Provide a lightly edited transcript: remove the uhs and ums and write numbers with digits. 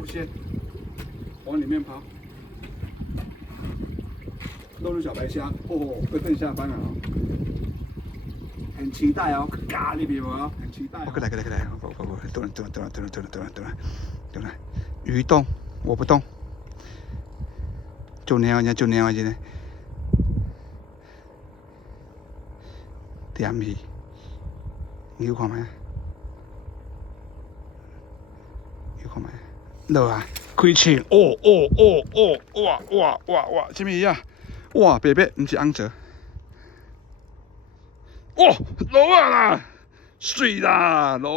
路线，往里面跑。露露小白虾，哦，会更下班了哦，很期待哦，咖喱比我很期待、哦。过来，不，对了，鱼动，我不动，就那样，今天，点鱼，你看没？落啊，开枪！哇，什么鱼啊？哇，白白，不是红蛇。哇，落啊啦，水啦，落。